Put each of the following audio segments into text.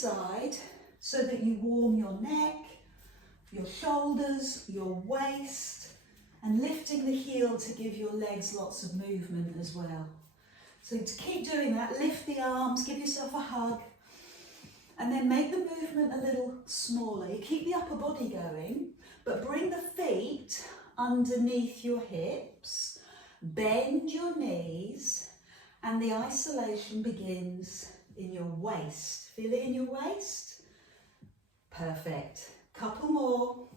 side so that you warm your neck, your shoulders, your waist, and lifting the heel to give your legs lots of movement as well. So to keep doing that, lift the arms, give yourself a hug, and then make the movement a little smaller. You keep the upper body going, but bring the feet underneath your hips, bend your knees, and the isolation begins in your waist. Feel it in your waist? Perfect. Couple more.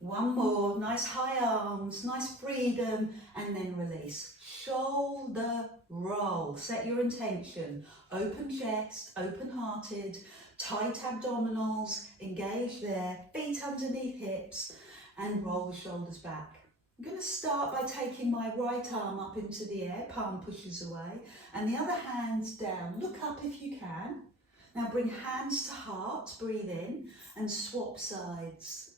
One more. Nice high arms, nice freedom, and then release. Shoulder roll. Set your intention. Open chest, open hearted, tight abdominals, engage there, feet underneath hips, and roll the shoulders back. I'm going to start by taking my right arm up into the air, palm pushes away, and the other hand's down. Look up if you can. Now bring hands to heart, breathe in, and swap sides.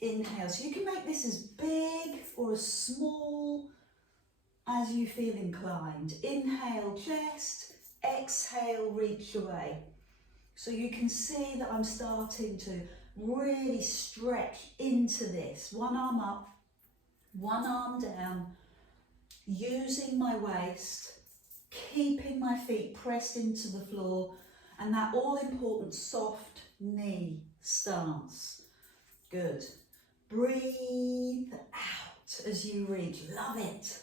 Inhale. So you can make this as big or as small as you feel inclined. Inhale, chest, exhale, reach away. So you can see that I'm starting to really stretch into this. One arm up, one arm down, using my waist, keeping my feet pressed into the floor, and that all-important soft knee stance. Good. Breathe out as you reach. Love it.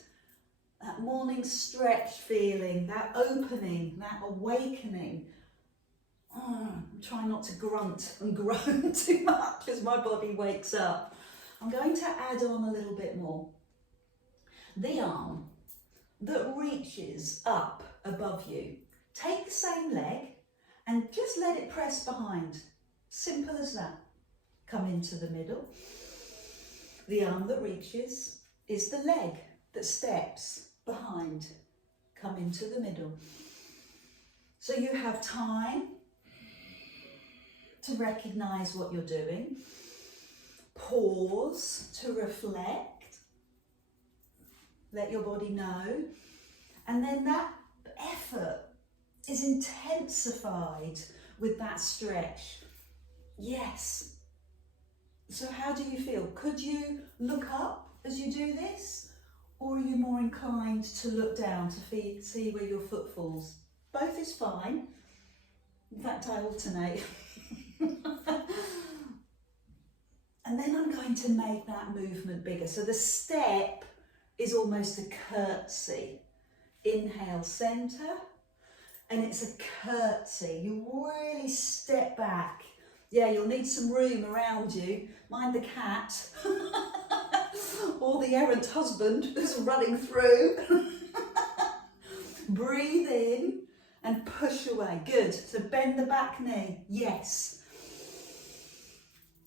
That morning stretch feeling, that opening, that awakening. I'm trying not to grunt and groan too much as my body wakes up. I'm going to add on a little bit more. The arm that reaches up above you. Take the same leg and just let it press behind. Simple as that. Come into the middle. The arm that reaches is the leg that steps behind. Come into the middle. So you have time to recognise what you're doing. Pause to reflect. Let your body know. And then that effort is intensified with that stretch. Yes. So how do you feel? Could you look up as you do this? Or are you more inclined to look down to see where your foot falls? Both is fine. In fact, I alternate. And then I'm going to make that movement bigger. So the step is almost a curtsy. Inhale, centre. And it's a curtsy. You really step back. Yeah, you'll need some room around you. Mind the cat. Or the errant husband who's running through. Breathe in and push away. Good. So bend the back knee. Yes.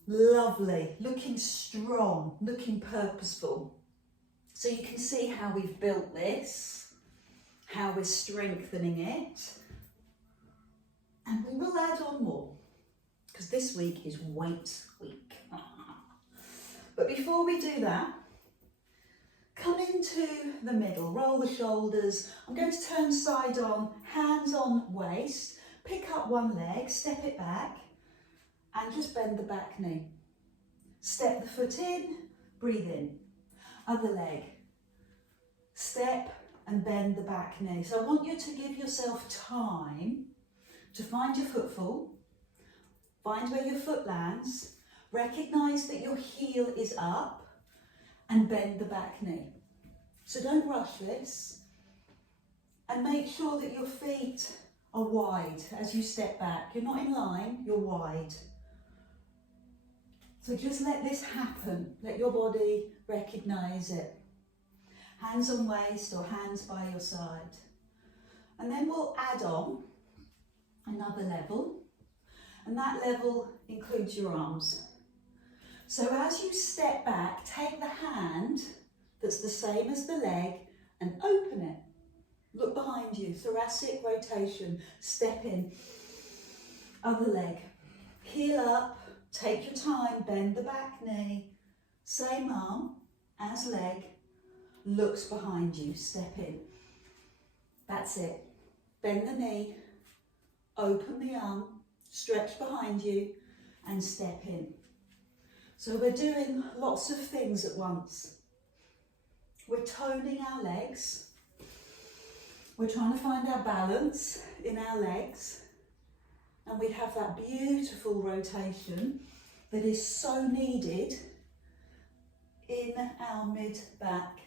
Lovely. Looking strong, looking purposeful. So you can see how we've built this, how we're strengthening it. And we will add on more, because this week is weight week. But before we do that, come into the middle, roll the shoulders. I'm going to turn side on, hands on waist, pick up one leg, step it back, and just bend the back knee. Step the foot in, breathe in. Other leg. Step and bend the back knee. So I want you to give yourself time to find your footfall, find where your foot lands, recognise that your heel is up, and bend the back knee. So don't rush this, and make sure that your feet are wide as you step back. You're not in line, you're wide. So just let this happen. Let your body recognise it. Hands on waist or hands by your side. And then we'll add on another level. And that level includes your arms. So as you step back, take the hand that's the same as the leg and open it. Look behind you, thoracic rotation, step in. Other leg, heel up, take your time, bend the back knee, same arm as leg, looks behind you, step in. That's it. Bend the knee, open the arm, stretch behind you and step in. So we're doing lots of things at once. We're toning our legs. We're trying to find our balance in our legs. And we have that beautiful rotation that is so needed in our mid-back.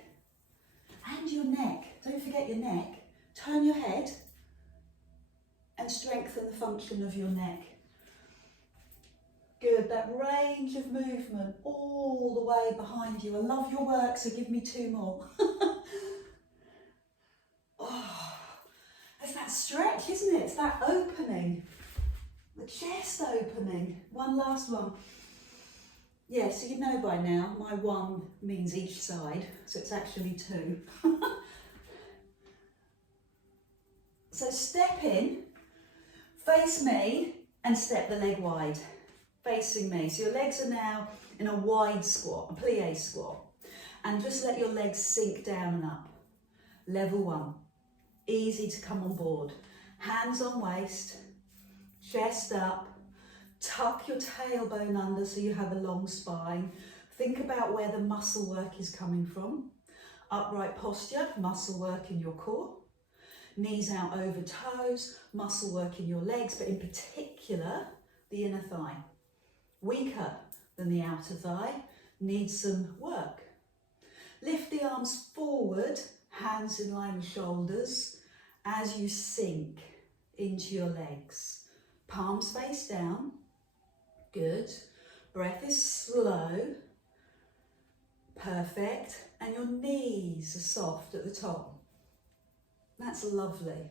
And your neck. Don't forget your neck. Turn your head and strengthen the function of your neck. Good, that range of movement all the way behind you. I love your work, so give me 2 more. Oh, it's that stretch, isn't it? It's that opening, the chest opening. One last one. Yeah, so you know by now, my 1 means each side, so it's actually 2. So step in, face me, and step the leg wide. Facing me. So your legs are now in a wide squat, a plie squat. And just let your legs sink down and up. Level 1. Easy to come on board. Hands on waist, chest up, tuck your tailbone under so you have a long spine. Think about where the muscle work is coming from. Upright posture, muscle work in your core. Knees out over toes, muscle work in your legs, but in particular, the inner thigh. Weaker than the outer thigh, needs some work. Lift the arms forward, hands in line with shoulders, as you sink into your legs. Palms face down. Good. Breath is slow. Perfect. And your knees are soft at the top. That's lovely.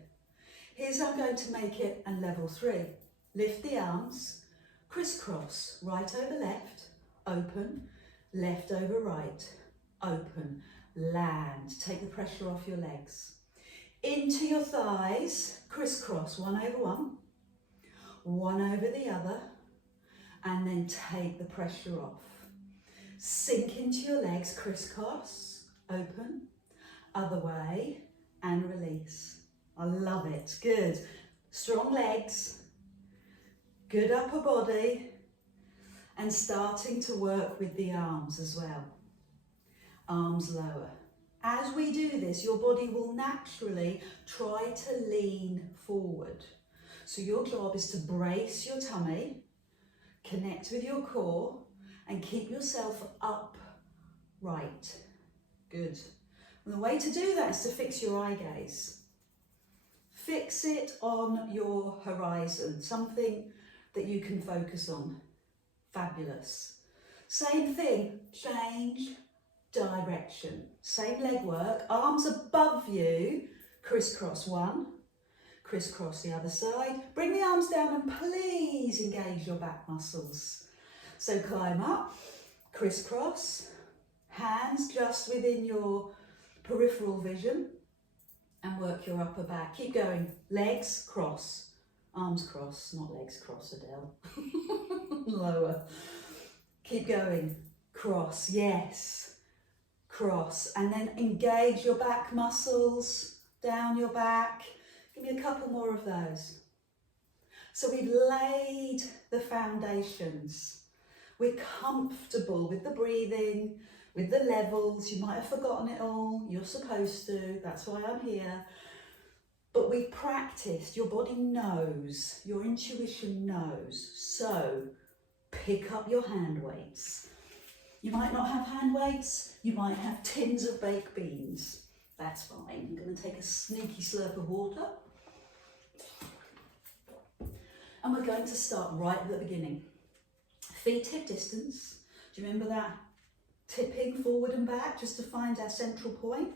Here's how I'm going to make it and level 3. Lift the arms. Crisscross, right over left, open, left over right, open, land. Take the pressure off your legs. Into your thighs, crisscross, 1 over 1, 1 over the other, and then take the pressure off. Sink into your legs, crisscross, open, other way, and release. I love it, good. Strong legs. Good upper body, and starting to work with the arms as well. Arms lower. As we do this, your body will naturally try to lean forward. So your job is to brace your tummy, connect with your core, and keep yourself upright. Good. And the way to do that is to fix your eye gaze. Fix it on your horizon, something that you can focus on. Fabulous. Same thing, change direction. Same leg work, arms above you, crisscross 1, crisscross the other side. Bring the arms down and please engage your back muscles. So climb up, crisscross, hands just within your peripheral vision and work your upper back. Keep going, legs cross. Arms cross, not legs cross, Adele. Lower. Keep going. Cross, yes. Cross. And then engage your back muscles, down your back. Give me a couple more of those. So we've laid the foundations. We're comfortable with the breathing, with the levels. You might have forgotten it all. You're supposed to. That's why I'm here. But we've practiced, your body knows, your intuition knows. So pick up your hand weights. You might not have hand weights, you might have tins of baked beans. That's fine. I'm going to take a sneaky slurp of water. And we're going to start right at the beginning. Feet hip distance. Do you remember that? Tipping forward and back just to find our central point.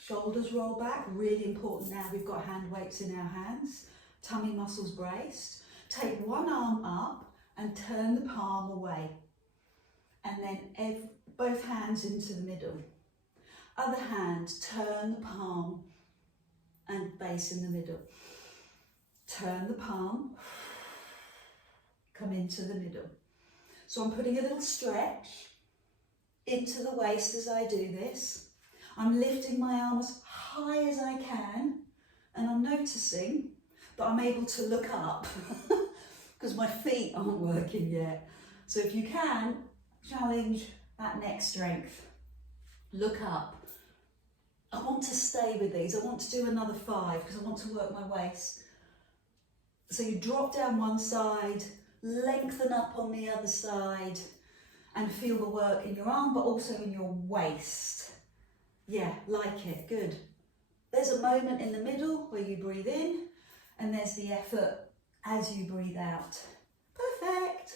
Shoulders roll back, really important now we've got hand weights in our hands. Tummy muscles braced. Take one arm up and turn the palm away. And then both hands into the middle. Other hand, turn the palm and base in the middle. Turn the palm, come into the middle. So I'm putting a little stretch into the waist as I do this. I'm lifting my arm as high as I can and I'm noticing that I'm able to look up because my feet aren't working yet. So if you can, challenge that neck strength. Look up. I want to stay with these. I want to do another 5 because I want to work my waist. So you drop down one side, lengthen up on the other side, and feel the work in your arm, but also in your waist. Yeah, like it, good. There's a moment in the middle where you breathe in, and there's the effort as you breathe out. Perfect.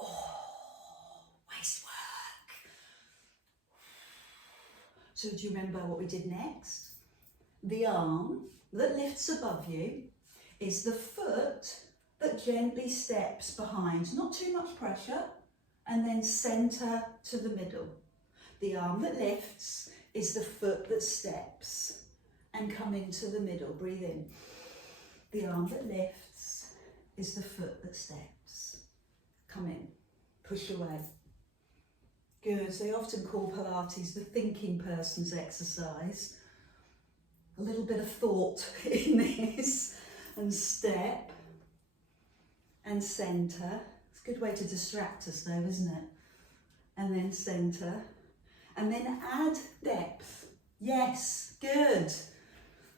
Oh, waist work. So do you remember what we did next? The arm that lifts above you is the foot that gently steps behind, not too much pressure, and then centre to the middle. The arm that lifts is the foot that steps and come into the middle. Breathe in. The arm that lifts is the foot that steps. Come in, push away. Good. So they often call Pilates the thinking person's exercise. A little bit of thought in this, and step and centre. It's a good way to distract us though, isn't it? And then centre, and then add depth. Yes, good.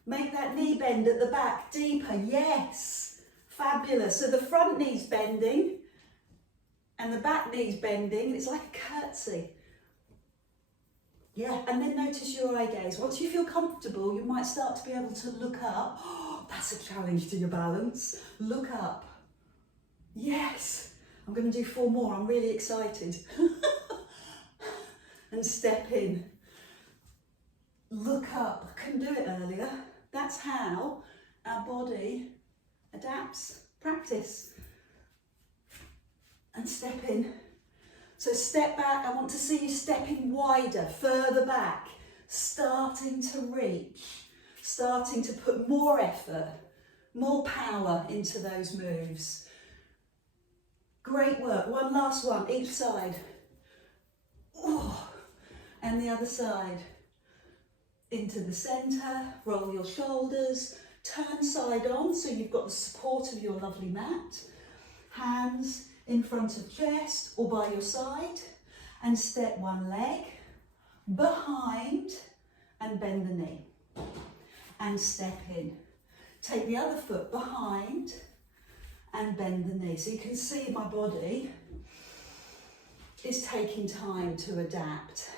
Make that knee bend at the back deeper. Yes, fabulous. So the front knee's bending and the back knee's bending. It's like a curtsy. Yeah, and then notice your eye gaze. Once you feel comfortable, you might start to be able to look up. Oh, that's a challenge to your balance. Look up. Yes, I'm going to do 4 more. I'm really excited. And step in. Look up. I couldn't do it earlier. That's how our body adapts. Practice. And step in. So step back. I want to see you stepping wider, further back, starting to reach, starting to put more effort, more power into those moves. Great work. One last one, each side. Oh, and the other side. Into the centre, roll your shoulders, turn side on so you've got the support of your lovely mat. Hands in front of chest or by your side, and step one leg behind and bend the knee. And step in. Take the other foot behind and bend the knee. So you can see my body is taking time to adapt.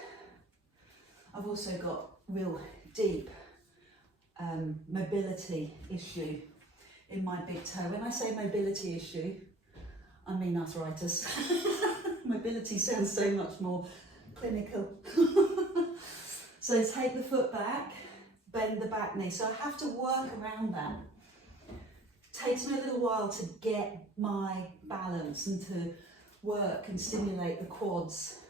I've also got real deep mobility issue in my big toe. When I say mobility issue, I mean arthritis. Mobility sounds so much more clinical. So take the foot back, bend the back knee. So I have to work around that. Takes me a little while to get my balance and to work and stimulate the quads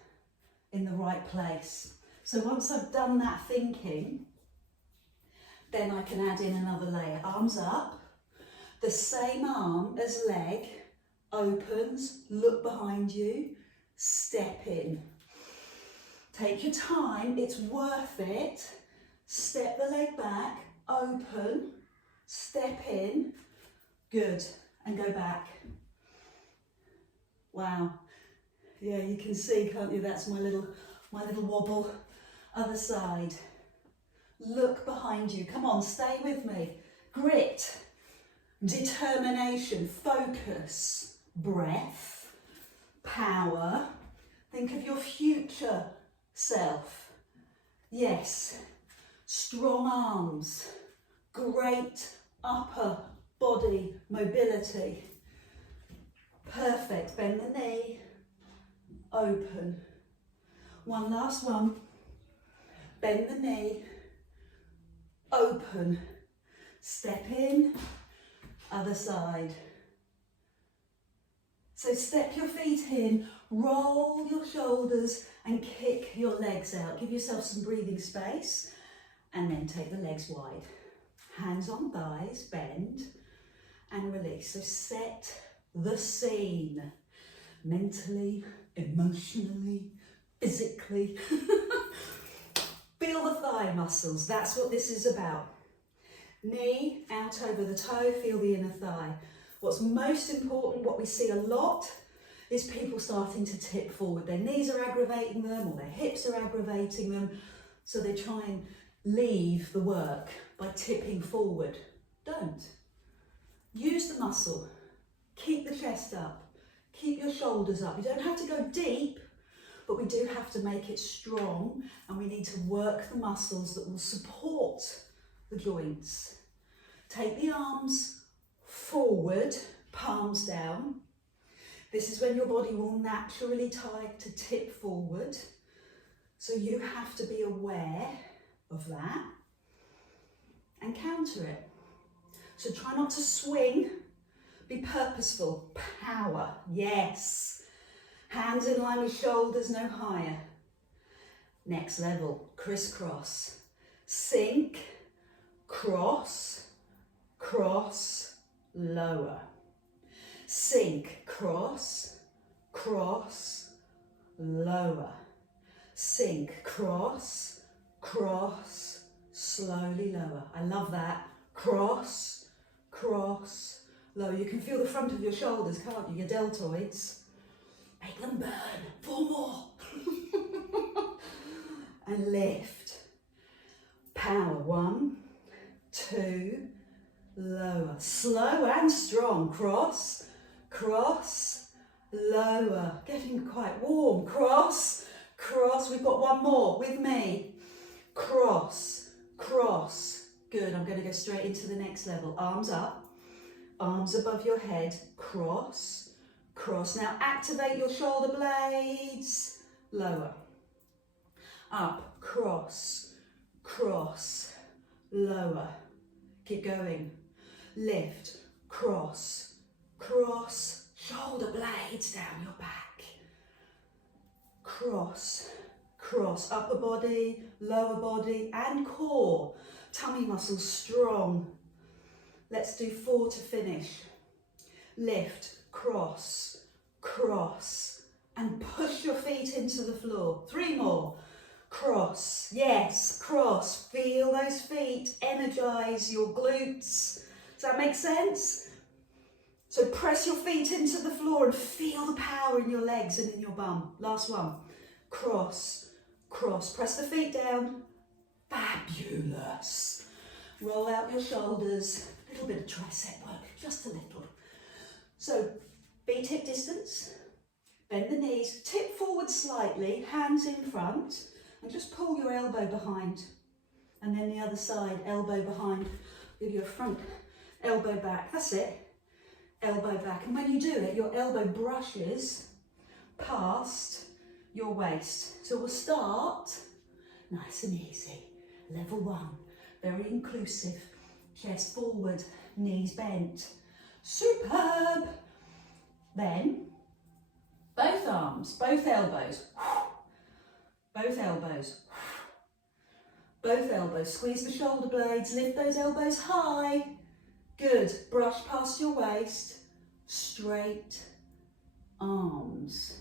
in the right place. So once I've done that thinking, then I can add in another layer. Arms up, the same arm as leg opens, look behind you, step in. Take your time, it's worth it. Step the leg back, open, step in, good, and go back. Wow. Yeah, you can see, can't you? That's my little wobble. Other side. Look behind you. Come on, stay with me. Grit, determination, focus, breath, power. Think of your future self. Yes, strong arms, great upper body mobility. Perfect. Bend the knee, open. One last one. Bend the knee, open, step in, other side. So step your feet in, roll your shoulders and kick your legs out. Give yourself some breathing space and then take the legs wide. Hands on thighs, bend and release. So set the scene mentally, emotionally, physically. Feel the thigh muscles, that's what this is about. Knee out over the toe, feel the inner thigh. What's most important, what we see a lot, is people starting to tip forward. Their knees are aggravating them, or their hips are aggravating them, so they try and leave the work by tipping forward. Don't. Use the muscle. Keep the chest up. Keep your shoulders up. You don't have to go deep, but we do have to make it strong, and we need to work the muscles that will support the joints. Take the arms forward, palms down. This is when your body will naturally tip forward. So you have to be aware of that and counter it. So try not to swing, be purposeful. Power, yes. Hands in line with shoulders, no higher. Next level, crisscross. Sink, cross, cross, lower. Sink, cross, cross, lower. Sink, cross, cross, slowly lower. I love that. Cross, cross, lower. You can feel the front of your shoulders, can't you? Your deltoids. Make them burn. 4 more. And lift. Power. 1, 2, lower. Slow and strong. Cross, cross, lower. Getting quite warm. Cross, cross. We've got 1 more with me. Cross, cross. Good. I'm going to go straight into the next level. Arms up, arms above your head. Cross, cross. Now activate your shoulder blades. Lower. Up, cross, cross, lower. Keep going. Lift, cross, cross, shoulder blades down your back. Cross, cross, upper body, lower body and core. Tummy muscles strong. Let's do 4 to finish. Lift, cross, cross and push your feet into the floor. 3 more. Cross, yes, cross. Feel those feet, energize your glutes. Does that make sense? So press your feet into the floor and feel the power in your legs and in your bum. Last one. Cross, cross. Press the feet down. Fabulous. Roll out your shoulders. A little bit of tricep work, just a little. So feet hip distance. Bend the knees, tip forward slightly, hands in front. And just pull your elbow behind. And then the other side, elbow behind. Give your front elbow back. That's it. Elbow back. And when you do it, your elbow brushes past your waist. So we'll start nice and easy. Level 1. Very inclusive. Chest forward, knees bent. Superb. Then, both arms, both elbows. Both elbows. Both elbows. Squeeze the shoulder blades. Lift those elbows high. Good. Brush past your waist. Straight arms.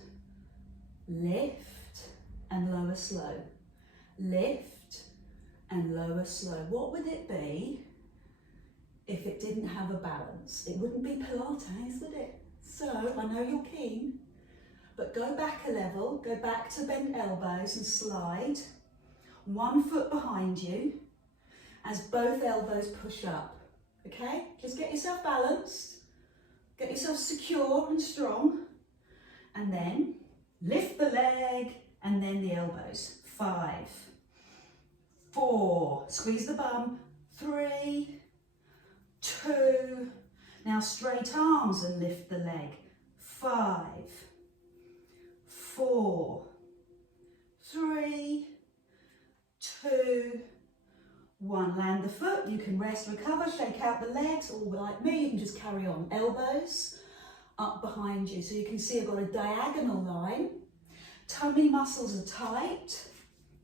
Lift and lower slow. Lift and lower slow. What would it be if it didn't have a balance? It wouldn't be Pilates, would it? So, I know you're keen. But go back a level, go back to bent elbows and slide. 1 foot behind you as both elbows push up, okay? Just get yourself balanced, get yourself secure and strong, and then lift the leg and then the elbows. 5, 4, squeeze the bum, 3, 2, now straight arms and lift the leg. 5, 4, 3, 2, 1. Land the foot. You can rest, recover, shake out the legs, or like me, you can just carry on. Elbows up behind you. So you can see I've got a diagonal line. Tummy muscles are tight.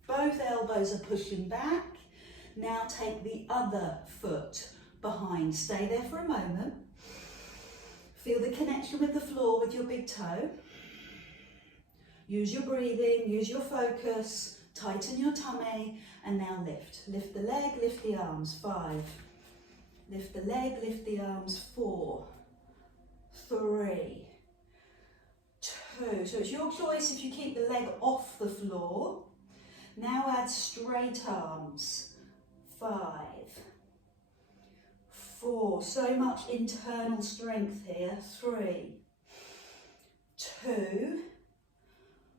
Both elbows are pushing back. Now take the other foot behind. Stay there for a moment. Feel the connection with the floor with your big toe. Use your breathing, use your focus, tighten your tummy, and now lift. Lift the leg, lift the arms. 5, Lift the leg, lift the arms. 4, 3, 2. So it's your choice if you keep the leg off the floor. Now add straight arms. 5, 4. So much internal strength here. 3, 2,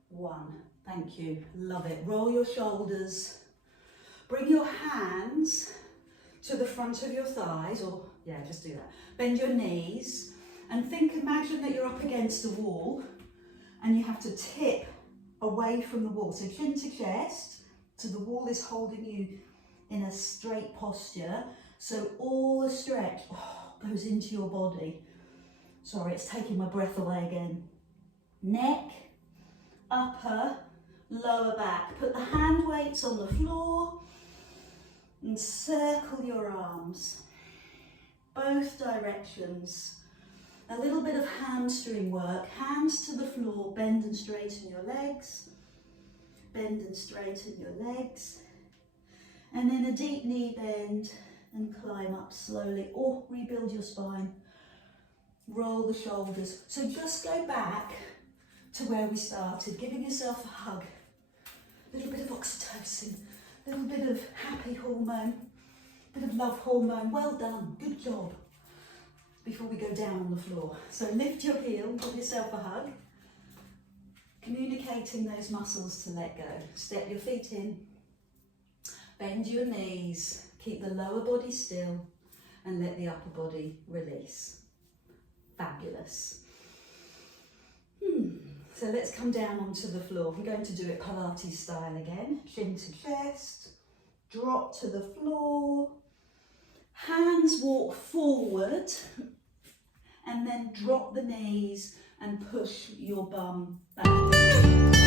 1. Thank you. Love it. Roll your shoulders. Bring your hands to the front of your thighs, or yeah, just do that. Bend your knees and imagine that you're up against a wall and you have to tip away from the wall. So chin to chest, so the wall is holding you in a straight posture. So all the stretch goes into your body. Sorry, it's taking my breath away again. Neck, upper, lower back. Put the hand weights on the floor and circle your arms, both directions. A little bit of hamstring work. Hands to the floor, bend and straighten your legs. Bend and straighten your legs. And then a deep knee bend and climb up slowly, or rebuild your spine. Roll the shoulders. So just go back to where we started, giving yourself a hug. A little bit of oxytocin, a little bit of happy hormone, a bit of love hormone. Well done, good job. Before we go down on the floor. So lift your heel, give yourself a hug. Communicating those muscles to let go. Step your feet in, bend your knees, keep the lower body still and let the upper body release. Fabulous. So let's come down onto the floor. We're going to do it Pilates style again. Chin to chest, drop to the floor, hands walk forward and then drop the knees and push your bum back.